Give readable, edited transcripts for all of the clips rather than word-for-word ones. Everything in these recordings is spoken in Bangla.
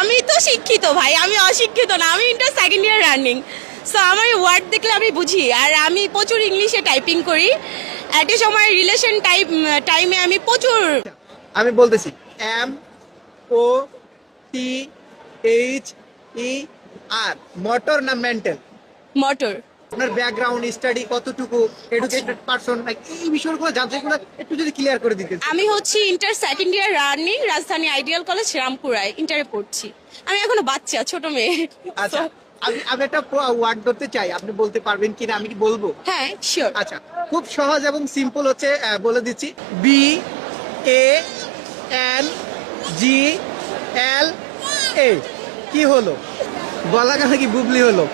আমি তো শিক্ষিত ভাই, আমি অশিক্ষিত না, আমি inter second year running. So আমার ওয়ার্ড দেখলে আমি বুঝি, আর আমি প্রচুর ইংলিশে টাইপিং করি। একটা সময় রিলেশন টাইমে আমি প্রচুর। আমি বলতেছি MOTHER, মোটর না মেন্টাল? মোটর। আপনার ব্যাকগ্রাউন্ড স্টাডি কতটুকু, এডুকেটেড পারসন, এই বিষয়গুলো জানতে গুলো একটু যদি ক্লিয়ার করে দিতেন। আমি হচ্ছে ইন্টার সেকেন্ড ইয়ার রানিং, রাজধানী আইডিয়াল কলেজ রামপুরায় ইন্টারে পড়ছি। আমি এখনো বাচ্চা, ছোট মেয়ে। আচ্ছা, আমি একটা ওয়ার্ড ধরতে চাই, আপনি বলতে পারবেন কিনা? আমি কি বলবো? হ্যাঁ, শিওর। আচ্ছা, খুব সহজ এবং সিম্পল হচ্ছে, বলে দিচ্ছি। BANGLA। কি হলো? বলাকা নাকি বুবলি হলো?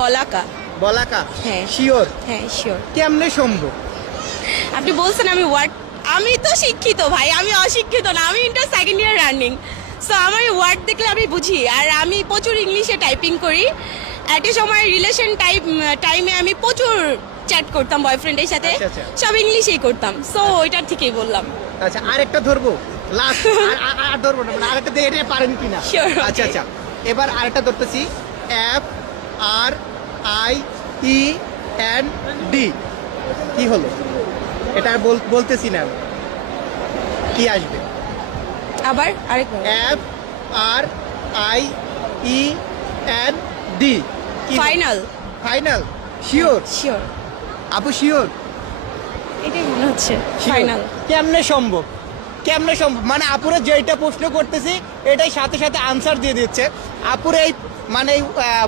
বলাকা। বলাকা? হ্যাঁ। শিওর? হ্যাঁ, শিওর। কেমনে সম্ভব? আপনি বলছেন আমি ওয়ার্ড, আমি তো শিক্ষিত ভাই, আমি অশিক্ষিত না, আমি inter second year running. So আমার ওয়ার্ড দেখলে আমি বুঝি, আর আমি প্রচুর ইংলিশে টাইপিং করি। একটা সময় রিলেশন টাইমে আমি প্রচুর চ্যাট করতাম বয়ফ্রেন্ডের সাথে। আচ্ছা, আচ্ছা। সব ইংলিশেই করতাম। সো ওইটার থেকেই বললাম। আচ্ছা, আরেকটা ধরবো, লাস্ট। আর ধরবো না, মানে আরেকটা দিয়ে এটা পারেন কিনা? Sure, okay. আচ্ছা আচ্ছা, এবার আরেকটা ধরতেছি। FRIEND। কি হলো? এটা আর বলতেছি না আমি। কি আসবে? আবার আরেকবার। FRIEND। Final. Final? Sure? Sure, আপু শিওর? এটাই মনে হচ্ছে ফাইনাল। কেমনে সম্ভব? কেমনে সম্ভব? মানে আপুরে যেটা প্রশ্ন করতেছি এটাই সাথে সাথে আনসার দিয়ে দিচ্ছে। আপুর এই মানে এই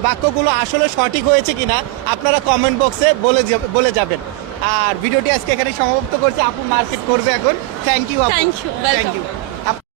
বাক্যগুলো আসলে সঠিক হয়েছে কিনা আপনারা কমেন্ট বক্সে বলে যাবেন। আর ভিডিওটি আজকে এখানে সমাপ্ত করছি। আপু মার্কেট করবে এখন। থ্যাংক ইউ আপু। Thank you, thank welcome. You.